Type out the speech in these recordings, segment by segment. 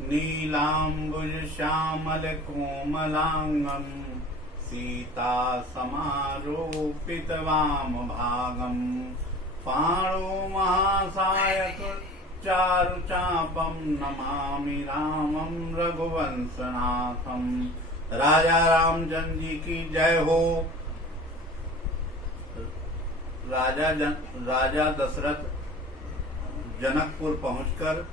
नीलाम्बुज श्यामल कोमलांगं सीता समारोपित वाम भागं पाणो महासायक चारु चापम नमामि रामं रघुवंशनाथम। राजा रामचंद्र जी की जय हो। राजा दशरथ जनकपुर पहुंचकर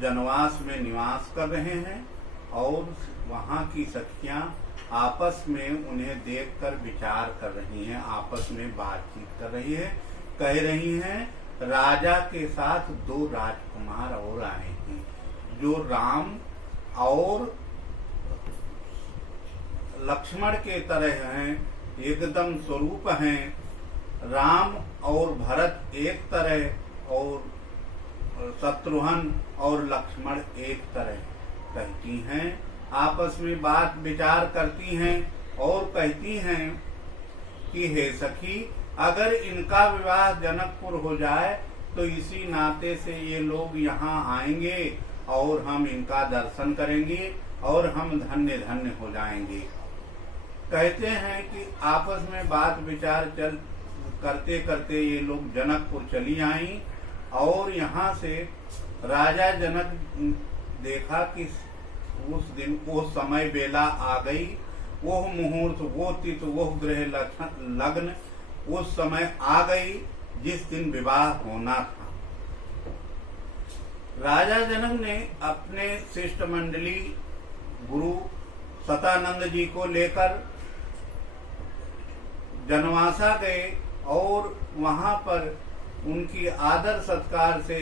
जनवास में निवास कर रहे हैं और वहां की सखियां आपस में उन्हें देखकर विचार कर रही हैं, आपस में बातचीत कर रही है। कह रही हैं राजा के साथ 2 राजकुमार और आए हैं जो राम और लक्ष्मण के तरह हैं, एकदम स्वरूप हैं। राम और भरत एक तरह और शत्रुघ्न और लक्ष्मण एक तरह कहती हैं। आपस में बात विचार करती हैं और कहती हैं कि हे सखी, अगर इनका विवाह जनकपुर हो जाए तो इसी नाते से ये लोग यहाँ आएंगे और हम इनका दर्शन करेंगे और हम धन्य धन्य हो जाएंगे। कहते हैं कि आपस में बात विचार करते करते ये लोग जनकपुर चली आई और यहाँ से राजा जनक देखा कि उस दिन वो समय बेला आ गई, वो मुहूर्त, वो तिथि, वो ग्रह लग्न उस समय आ गई जिस दिन विवाह होना था। राजा जनक ने अपने शिष्ट मंडली गुरु सतानंद जी को लेकर जनवासा गए और वहां पर उनकी आदर सत्कार से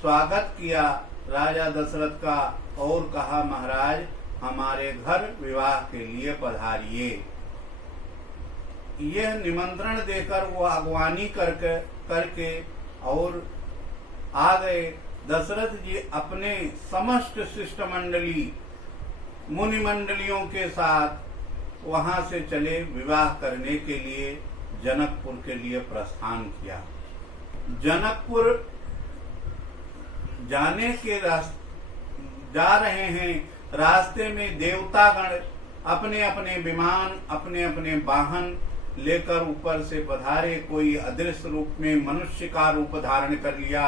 स्वागत किया राजा दशरथ का और कहा, महाराज हमारे घर विवाह के लिए पधारिए। यह निमंत्रण देकर वो अगवानी करके और आ गए। दशरथ जी अपने समस्त शिष्टमंडली मुनि मंडलियों के साथ वहां से चले विवाह करने के लिए जनकपुर के लिए प्रस्थान किया। जनकपुर जाने के जा रहे हैं, रास्ते में देवतागण अपने अपने विमान, अपने अपने वाहन लेकर ऊपर से पधारे। कोई अदृश्य रूप में मनुष्य का रूप धारण कर लिया।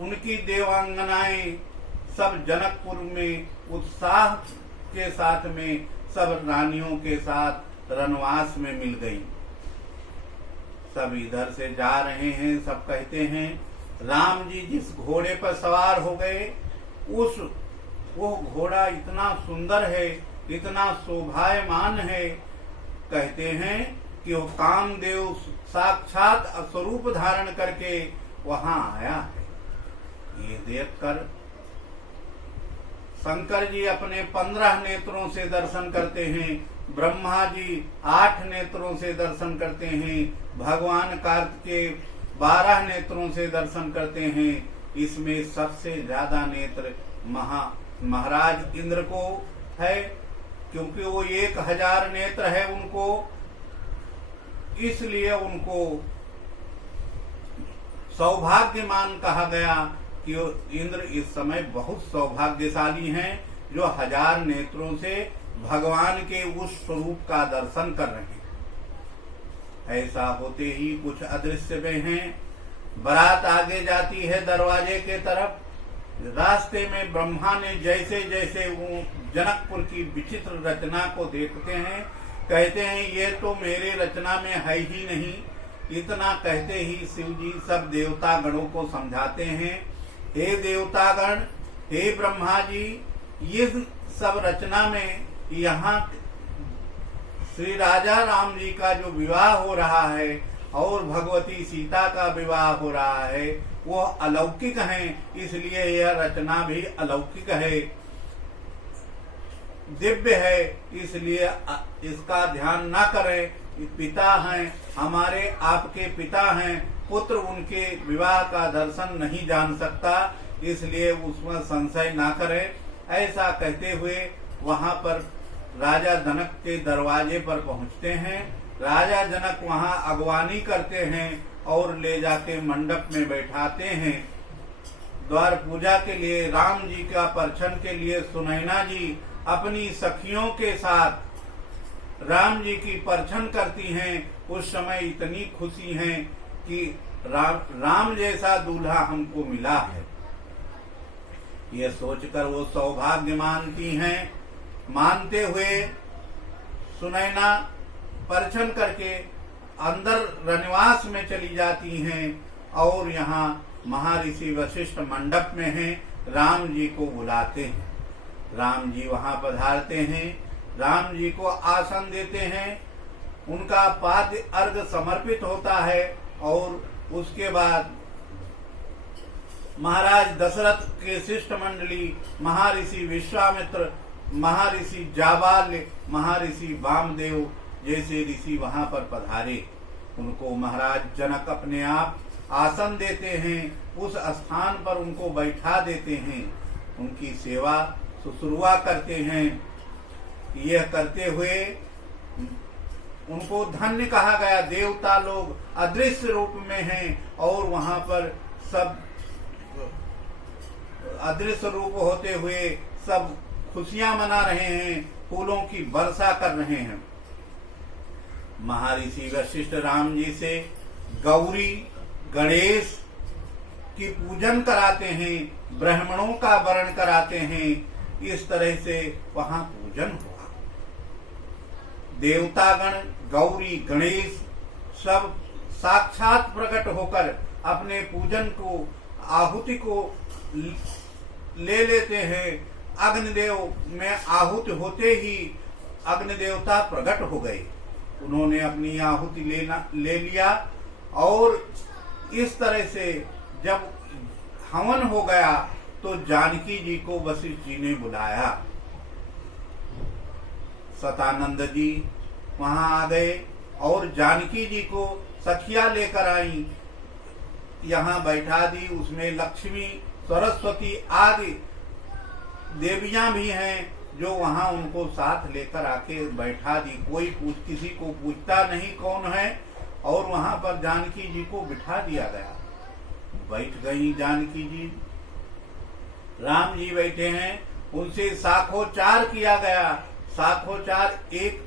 उनकी देवांगनाएं सब जनकपुर में उत्साह के साथ में सब रानियों के साथ रनवास में मिल गई। सब इधर से जा रहे हैं। सब कहते हैं राम जी जिस घोड़े पर सवार हो गए वो घोड़ा इतना सुंदर है, इतना शोभायमान है। कहते हैं कि वो कामदेव साक्षात स्वरूप धारण करके वहां आया है। ये देखकर शंकर जी अपने 15 नेत्रों से दर्शन करते हैं, ब्रह्मा जी 8 नेत्रों से दर्शन करते हैं, भगवान कार्तिकेय 12 नेत्रों से दर्शन करते हैं। इसमें सबसे ज्यादा नेत्र महाराज इंद्र को है, क्योंकि वो 1000 नेत्र है उनको, इसलिए उनको सौभाग्यमान कहा गया कि इंद्र इस समय बहुत सौभाग्यशाली हैं जो 1000 नेत्रों से भगवान के उस स्वरूप का दर्शन कर रहे हैं। ऐसा होते ही कुछ अदृश्य में हैं। बारात आगे जाती है दरवाजे के तरफ। रास्ते में ब्रह्मा ने जैसे जैसे वो जनकपुर की विचित्र रचना को देखते हैं, कहते हैं ये तो मेरे रचना में है ही नहीं। इतना कहते ही शिव जी सब देवता गणों को समझाते हैं, हे देवतागण, हे ब्रह्मा जी, ये सब रचना में यहाँ श्री राजा राम जी का जो विवाह हो रहा है और भगवती सीता का विवाह हो रहा है वो अलौकिक है, इसलिए यह रचना भी अलौकिक है, दिव्य है, इसलिए इसका ध्यान ना करें। पिता हैं हमारे, आपके पिता हैं, पुत्र उनके विवाह का दर्शन नहीं जान सकता, इसलिए उसमें संशय ना करें। ऐसा कहते हुए वहां पर राजा जनक के दरवाजे पर पहुंचते हैं। राजा जनक वहां अगवानी करते हैं और ले जाके मंडप में बैठाते हैं। द्वार पूजा के लिए, राम जी का परछन के लिए सुनैना जी अपनी सखियों के साथ राम जी की परछन करती हैं। उस समय इतनी खुशी है कि राम जैसा दूल्हा हमको मिला है। ये सोचकर वो सौभाग्य मानती हैं। मानते हुए सुनैना परछन करके अंदर रनिवास में चली जाती हैं और यहाँ महर्षि वशिष्ठ मंडप में हैं, राम जी को बुलाते हैं। राम जी वहां पधारते हैं, राम जी को आसन देते हैं, उनका पाद्य अर्घ समर्पित होता है और उसके बाद महाराज दशरथ के शिष्ट मंडली, महर्षि विश्वामित्र, महर्षि जाबाल्य, महर्षि वामदेव जैसे ऋषि वहां पर पधारे। उनको महाराज जनक अपने आप आसन देते हैं, उस स्थान पर उनको बैठा देते हैं, उनकी सेवा शुश्रूषा करते हैं। यह करते हुए उनको धन्य कहा गया। देवता लोग अदृश्य रूप में हैं और वहां पर सब अदृश्य रूप होते हुए सब खुशियां मना रहे हैं, फूलों की वर्षा कर रहे हैं। महर्षि वशिष्ठ राम जी से गौरी गणेश की पूजन कराते हैं, ब्राह्मणों का वरण कराते हैं। इस तरह से वहां पूजन हुआ। देवतागण, गौरी, गणेश सब साक्षात प्रकट होकर अपने पूजन को, आहुति को ले लेते हैं। अग्निदेव में आहुति होते ही अग्निदेवता प्रकट हो गए। उन्होंने अपनी आहुति ले लिया और इस तरह से जब हवन हो गया तो जानकी जी को वशिष्ठ जी ने बुलाया। सतानंद जी वहां आ गए और जानकी जी को सखिया लेकर आई, यहाँ बैठा दी। उसमें लक्ष्मी, सरस्वती आदि देवियां भी हैं जो वहां उनको साथ लेकर आके बैठा दी। कोई किसी को पूछता नहीं कौन है, और वहां पर जानकी जी को बिठा दिया गया। बैठ गई जानकी जी, राम जी बैठे हैं, उनसे साखोचार किया गया। साखोचार एक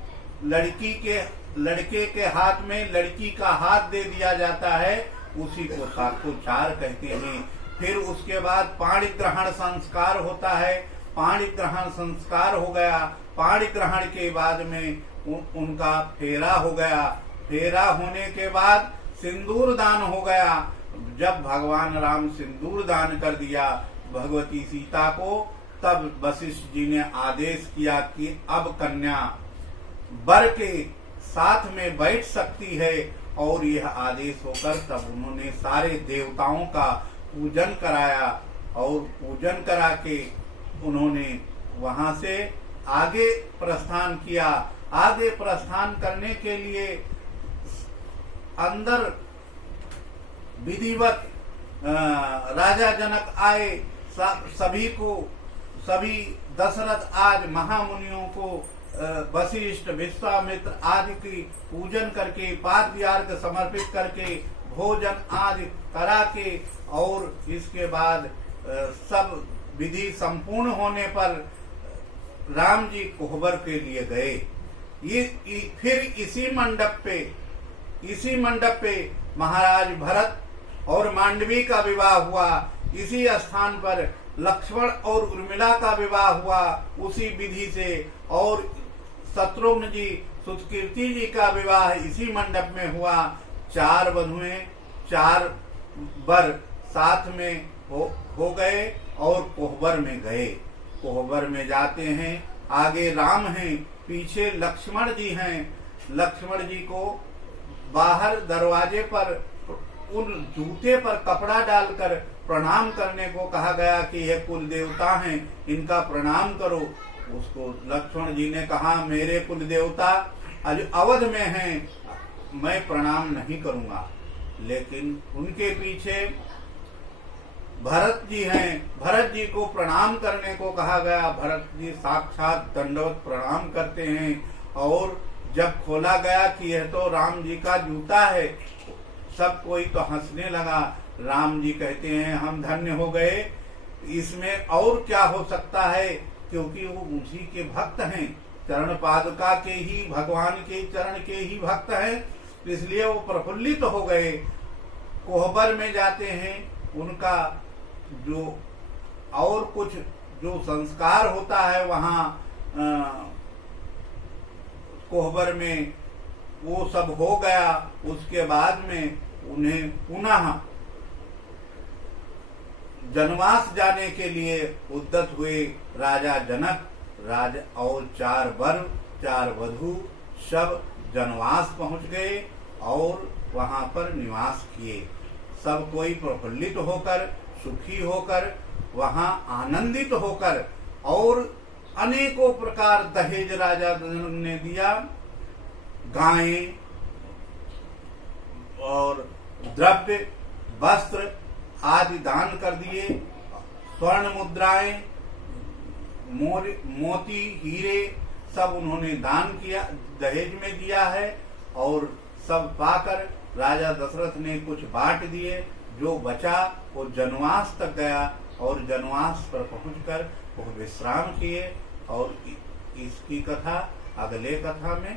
लड़के के हाथ में लड़की का हाथ दे दिया जाता है, उसी को साखोचार कहते हैं। फिर उसके बाद पाणी ग्रहण संस्कार होता है। पाणी ग्रहण संस्कार हो गया। पाणी ग्रहण के बाद में उनका फेरा हो गया। फेरा होने के बाद सिंदूर दान हो गया। जब भगवान राम सिंदूर दान कर दिया भगवती सीता को, तब वशिष्ठ जी ने आदेश किया कि अब कन्या वर के साथ में बैठ सकती है। और यह आदेश होकर तब उन्होंने सारे देवताओं का पूजन कराया और पूजन करा के उन्होंने वहां से आगे प्रस्थान किया। आगे प्रस्थान करने के लिए अंदर विधिवत राजा जनक आए। सभी दशरथ आज महामुनियों को वशिष्ठ, विश्वामित्र आदि की पूजन करके, पाद्यार्घ समर्पित करके, भोजन आदि करा के, और इसके बाद सब विधि संपूर्ण होने पर राम जी कोहबर के लिए गए। फिर इसी मंडप पे महाराज भरत और मांडवी का विवाह हुआ। इसी स्थान पर लक्ष्मण और उर्मिला का विवाह हुआ उसी विधि से, और शत्रुघ्न जी, सुतकीर्ति जी का विवाह इसी मंडप में हुआ। 4 बंधुएं, 4 वर साथ में हो गए और कोहबर में गए। कोहबर में जाते हैं, आगे राम हैं, पीछे लक्ष्मण जी हैं। लक्ष्मण जी को बाहर दरवाजे पर उन जूते पर कपड़ा डालकर प्रणाम करने को कहा गया कि यह कुल देवता हैं, इनका प्रणाम करो। उसको लक्ष्मण जी ने कहा, मेरे कुल देवता अवध में हैं, मैं प्रणाम नहीं करूंगा। लेकिन उनके पीछे भरत जी हैं, भरत जी को प्रणाम करने को कहा गया। भरत जी साक्षात दंडवत प्रणाम करते हैं। और जब खोला गया कि यह तो राम जी का जूता है, सब कोई तो हंसने लगा। राम जी कहते हैं, हम धन्य हो गए इसमें और क्या हो सकता है, क्योंकि वो उसी के भक्त हैं, चरण पादुका के ही, भगवान के चरण के ही भक्त हैं, इसलिए वो प्रफुल्लित हो गए। कोहबर में जाते हैं, उनका जो और कुछ जो संस्कार होता है वहाँ कोहबर में, वो सब हो गया। उसके बाद में उन्हें पुनः जनवास जाने के लिए उद्यत हुए राजा जनक। राजा और 4 वर 4 वधू सब जनवास पहुंच गए और वहां पर निवास किए। सब कोई प्रफुल्लित होकर, सुखी होकर, वहां आनंदित होकर, और अनेकों प्रकार दहेज राजा जनक ने दिया। गायें और द्रव्य, वस्त्र आदि दान कर दिए। स्वर्ण मुद्राएं, मोती, हीरे सब उन्होंने दान किया, दहेज में दिया है। और सब पाकर राजा दशरथ ने कुछ बांट दिए, जो बचा वो जनवास तक गया और जनवास पर पहुंचकर वो विश्राम किए। और इसकी कथा अगले कथा में